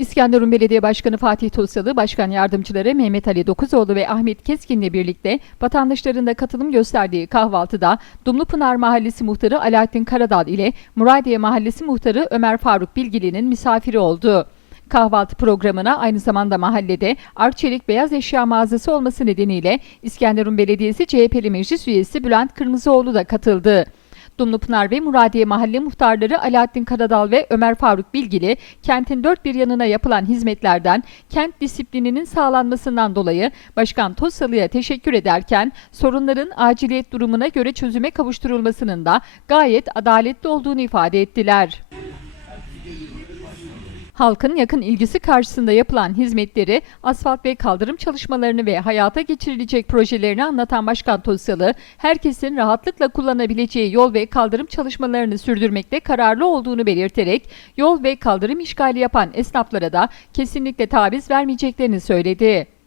İskenderun Belediye Başkanı Fatih Tosyalı, Başkan Yardımcıları Mehmet Ali Dokuzoğlu ve Ahmet Keskin'le birlikte vatandaşların da katılım gösterdiği kahvaltıda Dumlupınar Mahallesi Muhtarı Alaaddin Karadal ile Muradiye Mahallesi Muhtarı Ömer Faruk Bilgili'nin misafiri oldu. Kahvaltı programına aynı zamanda mahallede Arçelik Beyaz Eşya mağazası olması nedeniyle İskenderun Belediyesi CHP'li meclis üyesi Bülent Kırmızıoğlu da katıldı. Dumlupınar ve Muradiye Mahalle muhtarları Alaaddin Karadal ve Ömer Faruk Bilgili, kentin dört bir yanına yapılan hizmetlerden, kent disiplininin sağlanmasından dolayı Başkan Tosyalı'ya teşekkür ederken, sorunların aciliyet durumuna göre çözüme kavuşturulmasının da gayet adaletli olduğunu ifade ettiler. Halkın yakın ilgisi karşısında yapılan hizmetleri, asfalt ve kaldırım çalışmalarını ve hayata geçirilecek projelerini anlatan Başkan Tosyalı, herkesin rahatlıkla kullanabileceği yol ve kaldırım çalışmalarını sürdürmekte kararlı olduğunu belirterek, yol ve kaldırım işgali yapan esnaflara da kesinlikle taviz vermeyeceklerini söyledi.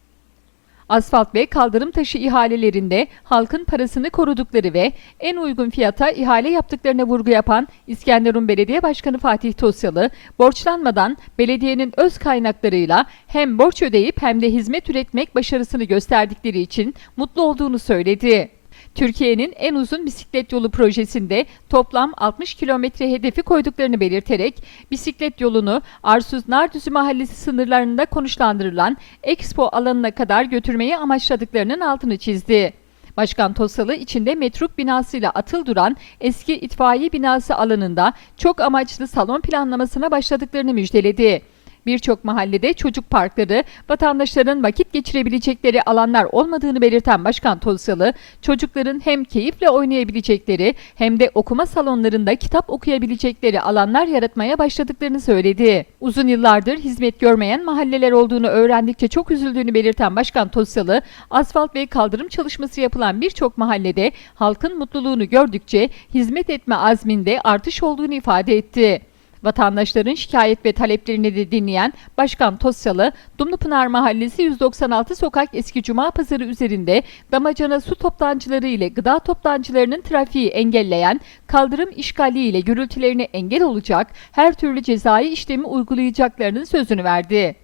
Asfalt ve kaldırım taşı ihalelerinde halkın parasını korudukları ve en uygun fiyata ihale yaptıklarına vurgu yapan İskenderun Belediye Başkanı Fatih Tosyalı, borçlanmadan belediyenin öz kaynaklarıyla hem borç ödeyip hem de hizmet üretmek başarısını gösterdikleri için mutlu olduğunu söyledi. Türkiye'nin en uzun bisiklet yolu projesinde toplam 60 kilometre hedefi koyduklarını belirterek bisiklet yolunu Arsuz Nardüzü Mahallesi sınırlarında konuşlandırılan Expo alanına kadar götürmeyi amaçladıklarının altını çizdi. Başkan Tosalı içinde metruk binasıyla atıl duran eski itfaiye binası alanında çok amaçlı salon planlamasına başladıklarını müjdeledi. Birçok mahallede çocuk parkları, vatandaşların vakit geçirebilecekleri alanlar olmadığını belirten Başkan Tosyalı, çocukların hem keyifle oynayabilecekleri hem de okuma salonlarında kitap okuyabilecekleri alanlar yaratmaya başladıklarını söyledi. Uzun yıllardır hizmet görmeyen mahalleler olduğunu öğrendikçe çok üzüldüğünü belirten Başkan Tosyalı, asfalt ve kaldırım çalışması yapılan birçok mahallede halkın mutluluğunu gördükçe hizmet etme azminde artış olduğunu ifade etti. Vatandaşların şikayet ve taleplerini de dinleyen Başkan Tosyalı, Dumlupınar Mahallesi 196 Sokak Eski Cuma Pazarı üzerinde damacana su toptancıları ile gıda toptancılarının trafiği engelleyen kaldırım işgali ile gürültülerine engel olacak her türlü cezai işlemi uygulayacaklarının sözünü verdi.